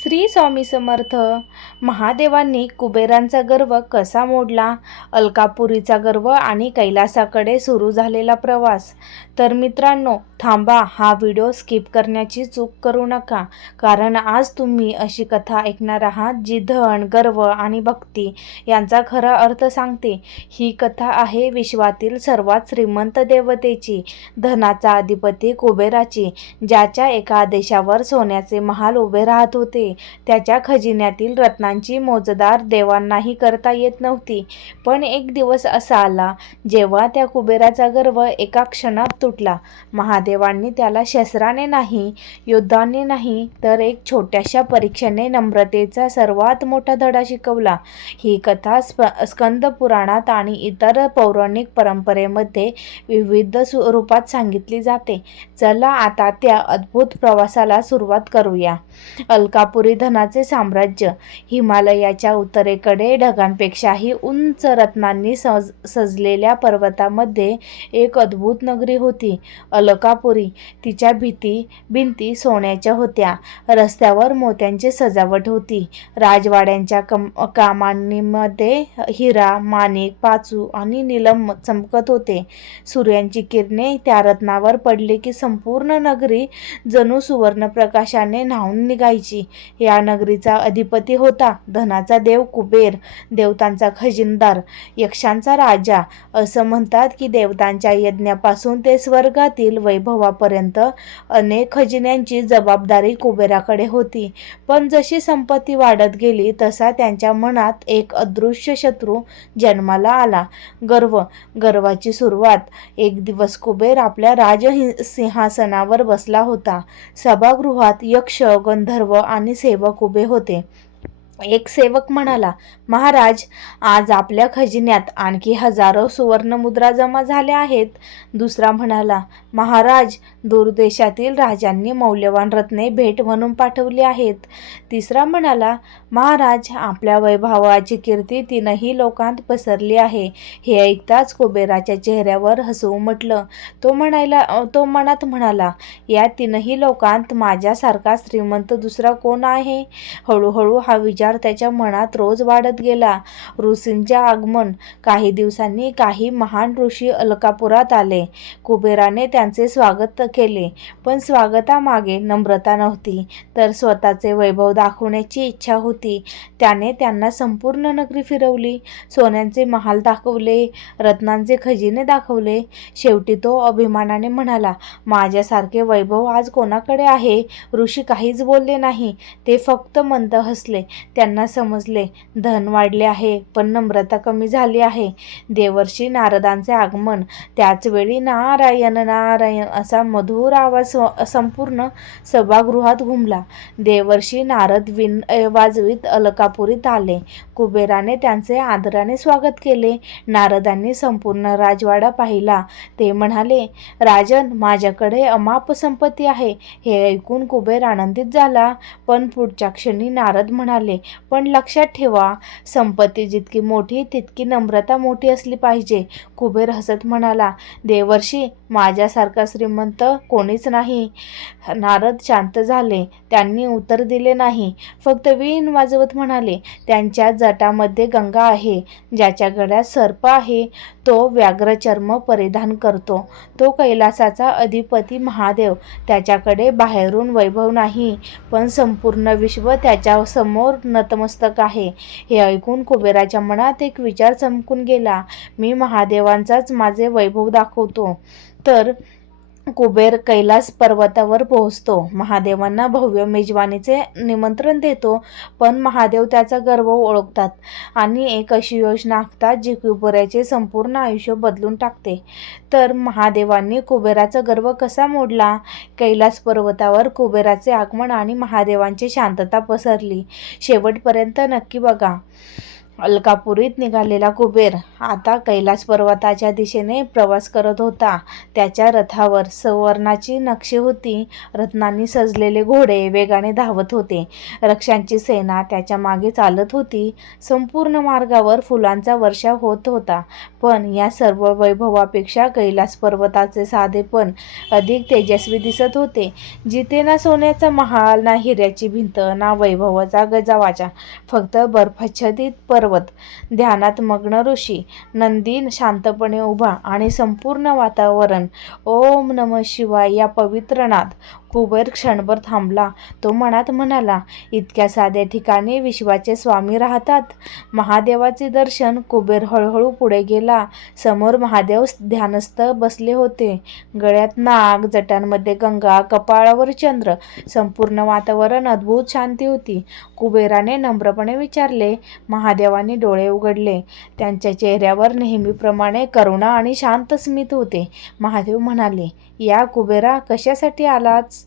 श्री स्वामी समर्थ. महादेवांनी कुबेरांचा गर्व कसा मोडला? अलकापुरीचा गर्व आणि कैलासाकडे सुरू झालेला प्रवास. तर मित्रांनो, थांबा, हा व्हिडिओ स्किप करण्याची चूक करू नका, कारण आज तुम्ही अशी कथा ऐकणार आहात जी धन, गर्व आणि भक्ती यांचा खरा अर्थ सांगते. ही कथा आहे विश्वातील सर्वात श्रीमंत देवतेची, धनाचा अधिपती कुबेराची, ज्याच्या एका देशावर सोन्याचे महाल उभे राहत होते. त्याच्या खजिन्यातील रत्नांची मोजदार देवांनाही करता येत नव्हती. पण एक दिवस असा आला जेव्हा त्या कुबेराचा गर्व एका क्षणात तुटला. महादेवांनी त्याला शस्त्राने नाही, युद्धाने नाही, तर एक छोट्याशा परीक्षेने नम्रतेचा सर्वात मोठा धडा शिकवला. ही कथा स्कंद पुराणात आणि इतर पौराणिक परंपरेमध्ये विविध रूपात सांगितली जाते. चला आता त्या अद्भुत प्रवासाला सुरुवात करूया. अलकापुरी धनाचे साम्राज्य. हिमालयाच्या उत्तरेकडे ढगांपेक्षाही उंच रत्नांनी सजलेल्या पर्वतामध्ये एक अद्भुत नगरी होती, अलकापुरी. तिच्या भिंती सोन्याच्या होत्या, रस्त्यावर मोत्यांची सजावट होती, राजवाड्यांच्या कमानीमध्ये हिरा, माणिक, पाचू आणि नीलम चमकत होते. सूर्याची किरणे त्या रत्नावर पडली की संपूर्ण नगरी जणू सुवर्णप्रकाशाने न्हाऊन निघायची. या नगरीचा अधिपती होता धनाचा देव कुबेर, देवतांचा खजिनदार, यक्षांचा राजा. असं म्हणतात की देवतांच्या यज्ञापासून ते स्वर्गातील वैभवापर्यंत अनेक खजिन्यांची जबाबदारी कुबेराकडे होती. पण जशी संपत्ती वाढत गेली तसा त्यांच्या मनात एक अदृश्य शत्रू जन्माला आला, गर्व. गर्वाची सुरुवात. एक दिवस कुबेर आपल्या राजसिंहासनावर बसला होता. सभागृहात यक्ष, गंधर्व आणि सेवक उभे होते. एक सेवक म्हणाला, महाराज, आज आपल्या खजिन्यात आणखी हजारो सुवर्णमुद्रा जमा झाल्या आहेत. दुसरा म्हणाला, महाराज, दूरदेशातील राजांनी मौल्यवान रत्ने भेट म्हणून पाठवली आहेत. तिसरा म्हणाला, महाराज, आपल्या वैभवाची कीर्ती तीनही लोकांत पसरली आहे. हे ऐकताच कुबेराच्या चेहऱ्यावर हसू उमटलं. तो मनात म्हणाला, या तीनही लोकांत माझ्यासारखा श्रीमंत दुसरा कोण आहे? हळूहळू हा विचार त्याच्या मनात रोज वाढत गेला. ऋषींचे आगमन. काही दिवसांनी काही महान ऋषी अलकापुरात आले. कुबेराने त्यांचे स्वागत केले, पण स्वागतामागे नम्रता नव्हती, तर स्वतःचे वैभव दाखवण्याची इच्छा होती. त्याने त्यांना संपूर्ण नगरी फिरवली, सोन्याचे महाल दाखवले, रत्नांचे खजिने दाखवले. शेवटी तो अभिमानाने म्हणाला, माझ्यासारखे वैभव आज कोणाकडे आहे? ऋषी काहीच बोलले नाही, ते फक्त मंद हसले. त्यांना समजले, धन वाढले आहे पण नम्रता कमी झाली आहे. देवर्षी नारदांचे आगमन. त्याच वेळी नारायण नारायण असा मधुर आवाज संपूर्ण सभागृहात घुमला. देवर्षी नारद वाजवीत अलकापुरीत आले. कुबेराने त्यांचे आदराने स्वागत केले. नारदांनी संपूर्ण राजवाडा पाहिला. ते म्हणाले, राजन, माझ्याकडे अमाप संपत्ती आहे. हे ऐकून कुबेर आनंदित झाला. पण पुढच्या क्षणी नारद म्हणाले, पण लक्षात ठेवा, संपत्ती जितकी मोठी तितकी नम्रता मोठी असली पाहिजे. कुबेर हसत म्हणाला, देवर्षी, माझ्यासारखा श्रीमंत कोणीच नाही. नारद शांत झाले. त्यांनी उत्तर दिले नाही, फक्त वीण वाजवत म्हणाले, त्यांच्या जटामध्ये गंगा आहे. ज्याच्या गळ्यात सर्प आहे तो व्याघ्रचर्म परिधान करतो. तो कैलासाचा अधिपती महादेव. त्याच्याकडे बाहेरून वैभव नाही, पण संपूर्ण विश्व त्याच्या समोर नतमस्तक आहे. हे ऐकून कुबेराच्या मनात एक विचार चमकून गेला, मी महादेवांचाच माझे वैभव दाखवतो. तर कुबेर कैलास पर्वतावर पोहोचतो, महादेवांना भव्य मेजवानीचे निमंत्रण देतो. पण महादेव त्याचा गर्व ओळखतात आणि एक अशी योजना आखतात जी कुबेराचे संपूर्ण आयुष्य बदलून टाकते. तर महादेवांनी कुबेराचा गर्व कसा मोडला? कैलास पर्वतावर कुबेराचे आगमन आणि महादेवांची शांतता पसरली. शेवटपर्यंत नक्की बघा. अलकापुरीत निघालेला कुबेर आता कैलास पर्वताच्या दिशेने प्रवास करत होता. त्याच्या रथावर सुवर्णाची नक्षी होती. रत्नांनी सजलेले घोडे वेगाने धावत होते. रक्षांची सेना त्याच्या मागे चालत होती. संपूर्ण मार्गावर फुलांचा वर्षाव होत होता. पण या सर्व वैभवापेक्षा कैलास पर्वताचे साधेपण अधिक तेजस्वी दिसत होते. जिथे ना सोन्याचा महाल, ना हिऱ्याची भिंत, ना वैभवाचा गजावाजा, फक्त बर्फाच्छादित पर्वत, ध्यानात मग्न ऋषी, नंदी शांतपणे उभा आणि संपूर्ण वातावरण ओम नमः शिवाय या पवित्र नाद. कुबेर क्षणभर थांबला. तो मनात म्हणाला, इतक्या साध्या ठिकाणी विश्वाचे स्वामी राहतात. महादेवाचे दर्शन. कुबेर हळूहळू पुढे गेला. समोर महादेव ध्यानस्थ बसले होते. गळ्यात नाग, जटांमध्ये गंगा, कपाळावर चंद्र. संपूर्ण वातावरण अद्भुत शांती होती. कुबेराने नम्रपणे विचारले. महादेवांनी डोळे उघडले. त्यांच्या चेहऱ्यावर नेहमीप्रमाणे करुणा आणि शांत स्मित होते. महादेव म्हणाले, या कुबेरा, कशासाठी आलाच?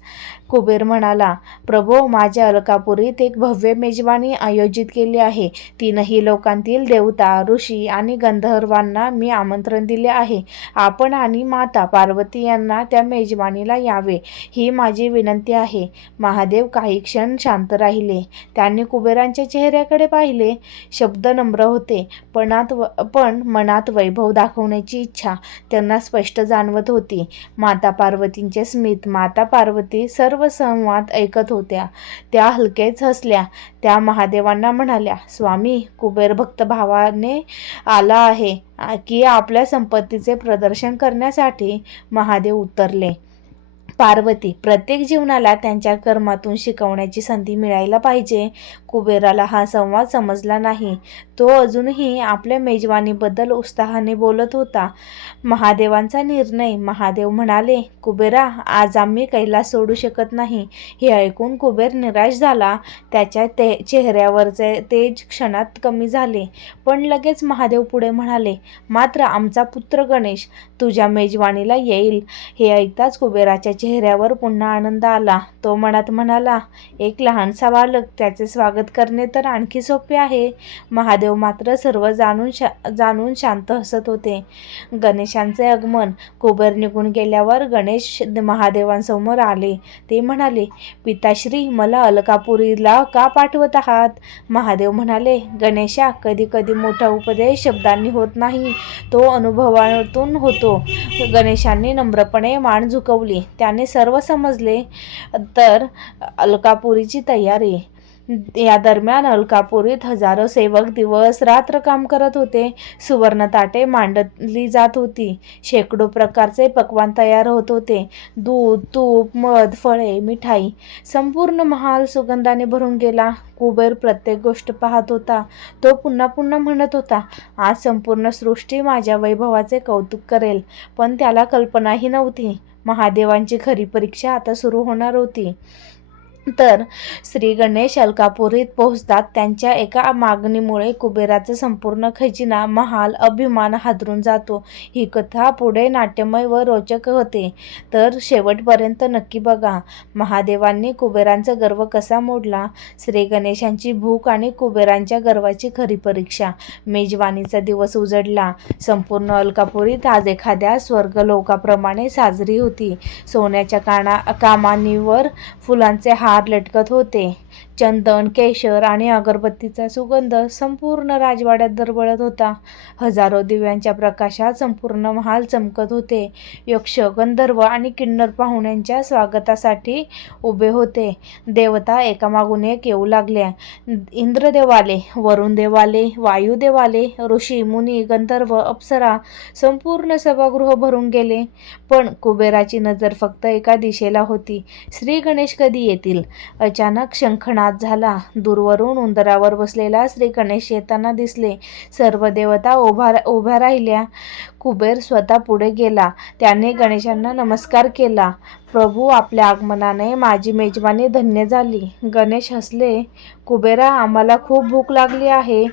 कुबेर म्हणाला, प्रभो, माझ्या अलकापुरीत एक भव्य मेजवानी आयोजित केली आहे. तीनही लोकांतील देवता, ऋषी आणि गंधर्वांना मी आमंत्रण दिले आहे. आपण आणि माता पार्वती यांना त्या मेजवानीला यावे, ही माझी विनंती आहे. महादेव काही क्षण शांत राहिले. त्यांनी कुबेरांच्या चेहऱ्याकडे पाहिले. शब्द नम्र होते, पण मनात वैभव दाखवण्याची इच्छा त्यांना स्पष्ट जाणवत होती. माता पार्वतींचे स्मित. माता पार्वती सर्व संवाद ऐकत होत्या. त्या हलकेच हसल्या. त्या महादेवांना म्हणाल्या, स्वामी, कुबेर भक्तभावाने आला आहे की आपल्या संपत्तीचे प्रदर्शन करण्यासाठी? महादेव उत्तरले, पार्वती, प्रत्येक जीवनाला त्यांच्या कर्मातून शिकवण्याची संधी मिळायला पाहिजे. कुबेराला हा संवाद समजला नाही. तो अजूनही आपल्या मेजवानीबद्दल उत्साहाने बोलत होता. महादेवांचा निर्णय. महादेव म्हणाले, कुबेरा, आज आम्ही कैलास सोडू शकत नाही. हे ऐकून कुबेर निराश झाला. त्याच्या चेहऱ्यावरचे तेज क्षणात कमी झाले. पण लगेच महादेव पुढे म्हणाले, मात्र आमचा पुत्र गणेश तुझ्या मेजवानीला येईल. हे ऐकताच कुबेराच्या चेहऱ्यावर पुन्हा आनंद आला. तो मनात म्हणाला, एक लहानसा बालक, त्याचे स्वागत करणे तर आणखी सोपे आहे. महादेव मात्र सर्व जाणून शांत हसत होते. गणेशांचे आगमन. कुबेर निघून गेल्यावर गणेश महादेवांसमोर आले. ते म्हणाले, पिताश्री, मला अलकापुरीला का पाठवत आहात? महादेव म्हणाले, गणेशा, कधी कधी मोठा उपदेश शब्दांनी होत नाही, तो अनुभवातून होतो. गणेशांनी नम्रपणे मान झुकवली. त्याने सर्व समजले. तर अलकापुरीची तयारी. या दरम्यान अलकापुरीत हजारो सेवक दिवस रात्र काम करत होते. सुवर्ण ताटे मांडली जात होती. शेकडो प्रकारचे पक्वान तयार होत होते. दूध, तूप, मध, फळे, मिठाई. संपूर्ण महाल सुगंधाने भरून गेला. कुबेर प्रत्येक गोष्ट पाहत होता. तो पुन्हा पुन्हा म्हणत होता, आज संपूर्ण सृष्टी माझ्या वैभवाचे कौतुक करेल. पण त्याला कल्पनाही नव्हती, महादेवांची खरी परीक्षा आता सुरू होणार होती. तर श्री गणेश अलकापुरीत पोहोचतात. त्यांच्या एका मागणीमुळे कुबेराचा संपूर्ण खजिना, महाल, अभिमान हादरून जातो. ही कथा पुढे नाट्यमय व रोचक होते. तर शेवटपर्यंत नक्की बघा. महादेवांनी कुबेरांचा गर्व कसा मोडला, श्री गणेशांची भूक आणि कुबेरांच्या गर्वाची खरी परीक्षा. मेजवानीचा दिवस उजडला. संपूर्ण अलकापुरीत आज एखाद्या स्वर्गलोकाप्रमाणे साजरी होती. सोन्याच्या कामानीवर फुलांचे हार लटकत होते. चंदन, केशर आणि अगरबत्तीचा सुगंध संपूर्ण राजवाड्यात दरवळत होता. हजारो दिव्यांच्या प्रकाशात संपूर्ण महाल चमकत होते. यक्ष, गंधर्व आणि किन्नर पाहुण्यांच्या स्वागतासाठी उभे होते. देवता एकामागून एक येऊ लागल्या. इंद्रदेव आले, वरुणदेव आले, वायुदेव आले, ऋषी, मुनी, गंधर्व, अप्सरा. संपूर्ण सभागृह भरून गेले. पण कुबेराची नजर फक्त एका दिशेला होती. श्री गणेश कधी येतील? अचानक शंखनाद झाला. दूरवरून उंदरावर बसलेला श्री गणेश येताना दिसले. सर्व देवता उभ्या राहिल्या. कुबेर स्वतः पुढे गेला. त्याने गणेशांना नमस्कार केला. प्रभू, आपल्या आगमनाने माझी मेजवानी धन्य झाली. गणेश हसले. कुबेरा, आम्हाला खूप भूक लागली आहे.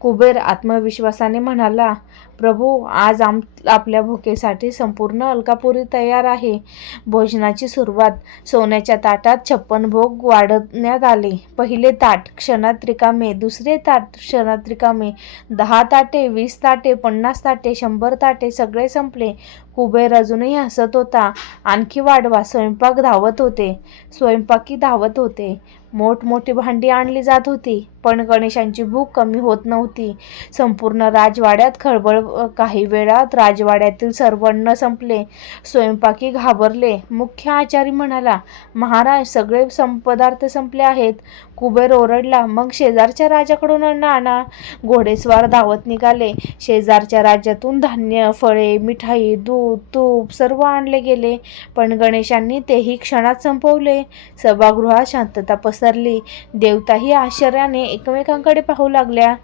कुबेर आत्मविश्वासाने म्हणाला, प्रभू, आज आपल्या भुकेसाठी संपूर्ण अलकापुरी तयार आहे. भोजनाची सुरुवात. सोन्याच्या ताटात 56 भोग वाढण्यात आले. पहिले ताट क्षणात रिकामे, दुसरे ताट क्षणात रिकामे, 10 ताटे, 20 ताटे, 50 ताटे, 100 ताटे, सगळे संपले. कुबेर अजूनही हसत होता. आणखी वाढवा. स्वयंपाकी धावत होते. मोठमोठी भांडी आणली जात होती, पण गणेशांची भूक कमी होत नव्हती. संपूर्ण राजवाड्यात खळबळ. काही वेळात राजवाड्यातील सर्व अन्न संपले. स्वयंपाकी घाबरले. मुख्य आचारी म्हणाला, महाराज, सगळे पदार्थ संपले आहेत. कुबेर ओरडला, मग शेजारच्या राजाकडून अन्न आणा. घोडेस्वार धावत निघाले. शेजारच्या राज्यातून धान्य, फळे, मिठाई, दूध, तूप सर्व आणले गेले, पण गणेशांनी तेही क्षणात संपवले. सभागृहात शांतता पसरली. देवताही आश्चर्याने एकमेकांकडे पाहू लागल्या.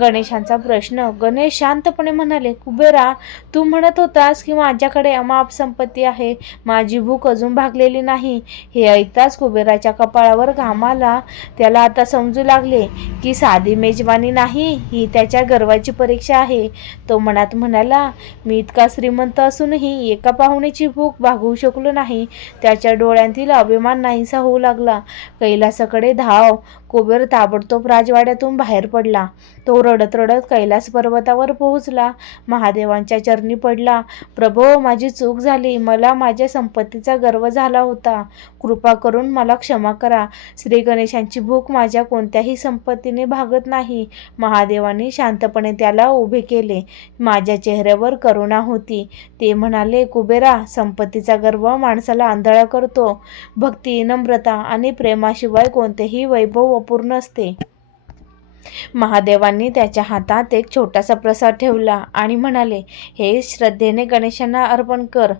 गणेशांचा प्रश्न. गणेश शांतपणे म्हणाले, कुबेरा, तू म्हणत होतास की माझ्याकडे अमाप संपत्ती आहे. माझी भूक अजून भागलेली नाही. हे ऐकताच कुबेराच्या कपाळावर घाम आला. त्याला आता समजू लागले की साधी मेजवानी नाही, ही त्याच्या गर्वाची परीक्षा आहे. तो मनात म्हणाला, मी इतका श्रीमंत असूनही एका पाहुण्याची भूक भागवू शकलो नाही. त्याच्या डोळ्यांतील अभिमान नाहीसा होऊ लागला. कैलासाकडे धाव. कुबेर ताबडतोब राजवाड्यातून बाहेर पडला. तो रडत रडत कैलास पर्वतावर पोहोचला. महादेवांच्या चरणी पडला. प्रभो, माझी चूक झाली. मला माझ्या संपत्तीचा गर्व झाला होता. कृपा करून मला क्षमा करा. श्री गणेशांची भूक माझ्या कोणत्याही संपत्तीने भागत नाही. महादेवांनी शांतपणे त्याला उभे केले. माझ्या चेहऱ्यावर करुणा होती. ते म्हणाले, कुबेरा, संपत्तीचा गर्व माणसाला आंधळा करतो. भक्ती, नम्रता आणि प्रेमाशिवाय कोणतेही वैभव अपूर्ण असते. महादेवांनी त्याच्या हातात एक छोटासा प्रसाद ठेवला आणि म्हणाले, हे श्रद्धेने गणेशांना अर्पण कर.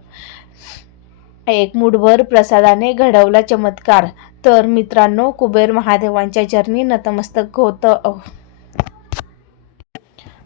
एक मुठभर प्रसादाने घडवला चमत्कार. तर मित्रांनो, कुबेर महादेवांच्या चरणी नतमस्तक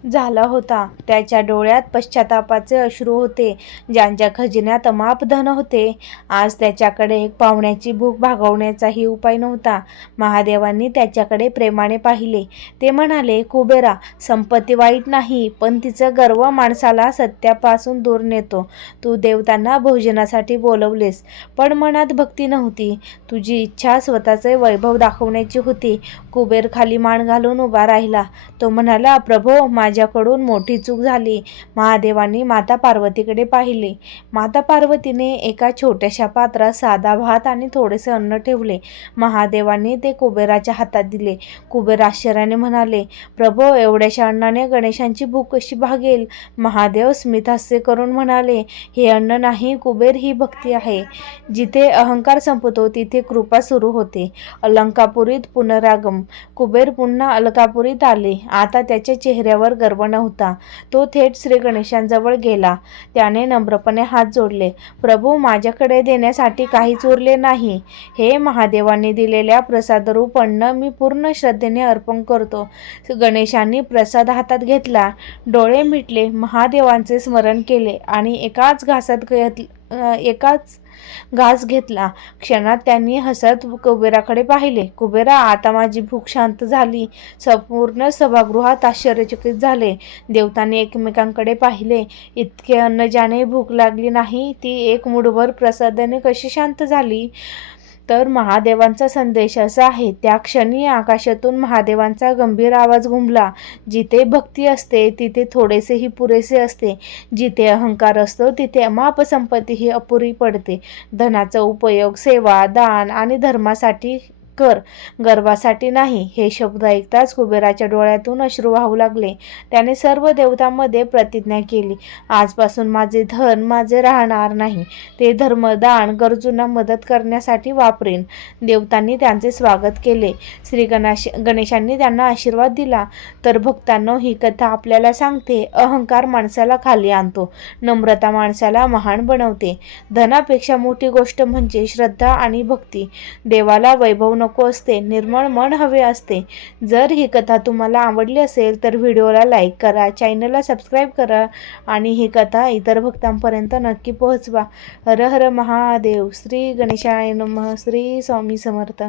झाला होता. त्याच्या डोळ्यात पश्चातापाचे अश्रू होते. ज्यांच्या खजिन्यात अमाप धन होते, आज त्याच्याकडे एक पाहुण्याची भूक भागवण्याचाही उपाय नव्हता. महादेवांनी त्याच्याकडे प्रेमाने पाहिले. ते म्हणाले, कुबेरा, संपत्ती वाईट नाही, पण तिचा गर्व माणसाला सत्यापासून दूर नेतो. तू देवतांना भोजनासाठी बोलवलेस, पण मनात भक्ती नव्हती. तुझी इच्छा स्वतःचे वैभव दाखवण्याची होती. कुबेर खाली मान घालून उभा राहिला. तो म्हणाला, प्रभो, माझ्याकडून मोठी चूक झाली. महादेवांनी माता पार्वतीकडे पाहिले. माता पार्वतीने एका छोट्याशा पात्रात साधा भात आणि थोडेसे अन्न ठेवले. महादेवांनी ते कुबेराच्या हातात दिले. कुबेर आश्चर्याने म्हणाले, प्रभो, एवढ्याशा अन्नाने गणेशांची भूक कशी भागेल? महादेव स्मित हास्य करून म्हणाले, हे अन्न नाही कुबेर, ही भक्ती आहे. जिथे अहंकार संपतो तिथे कृपा सुरू होते. अलंकापुरीत पुनरागम. कुबेर पुन्हा अलकापुरीत आले. आता त्याच्या चेहऱ्यावर गर्व नव्हता. तो थेट श्री गणेशांजवळ गेला. त्याने नम्रपणे हात जोडले. प्रभू, माझ्याकडे देण्यासाठी काहीच उरले नाही. हे महादेवांनी दिलेल्या प्रसादरूप अन्न मी पूर्ण श्रद्धेने अर्पण करतो. गणेशांनी प्रसाद हातात घेतला, डोळे मिटले, महादेवांचे स्मरण केले आणि एकाच घास घेतला. क्षणात त्यांनी हसत कुबेराकडे पाहिले. कुबेरा, आता माझी भूक शांत झाली. संपूर्ण सभागृहात आश्चर्यचकित झाले. देवतांनी एकमेकांकडे पाहिले. इतके अन्न ज्याने भूक लागली नाही, ती एक मुठभर प्रसादाने कशी शांत झाली? तर महादेवांचा संदेश असा आहे. त्या क्षणी आकाशातून महादेवांचा गंभीर आवाज घुमला. जिथे भक्ती असते तिथे थोडेसेही पुरेसे असते. जिथे अहंकार असतो तिथे अमाप संपत्ती ही अपुरी पडते. धनाचा उपयोग सेवा, दान आणि धर्मासाठी कर, गर्वासाठी नाही. हे शब्द ऐकताच कुबेराच्या डोळ्यातून अश्रू वाहू लागले. त्याने सर्व देवतांमध्ये प्रतिज्ञा केली, आजपासून माझे धन माझे राहणार नाही. ते धर्म, दान, गरजूंना मदत करण्यासाठी वापरेन. देवतांनी त्यांचे स्वागत केले. श्री गणेशांनी त्यांना आशीर्वाद दिला. तर भक्तांनो, ही कथा आपल्याला सांगते, अहंकार माणसाला खाली आणतो, नम्रता माणसाला महान बनवते. धनापेक्षा मोठी गोष्ट म्हणजे श्रद्धा आणि भक्ती. देवाला वैभव नको असते, निर्मळ मन हवे असते. जर ही कथा तुम्हाला आवडली असेल तर व्हिडिओला लाईक करा, चॅनलला सबस्क्राईब करा आणि ही कथा इतर भक्तांपर्यंत नक्की पोहोचवा. हर हर महादेव. श्री गणेशाय नमः. श्री स्वामी समर्थ.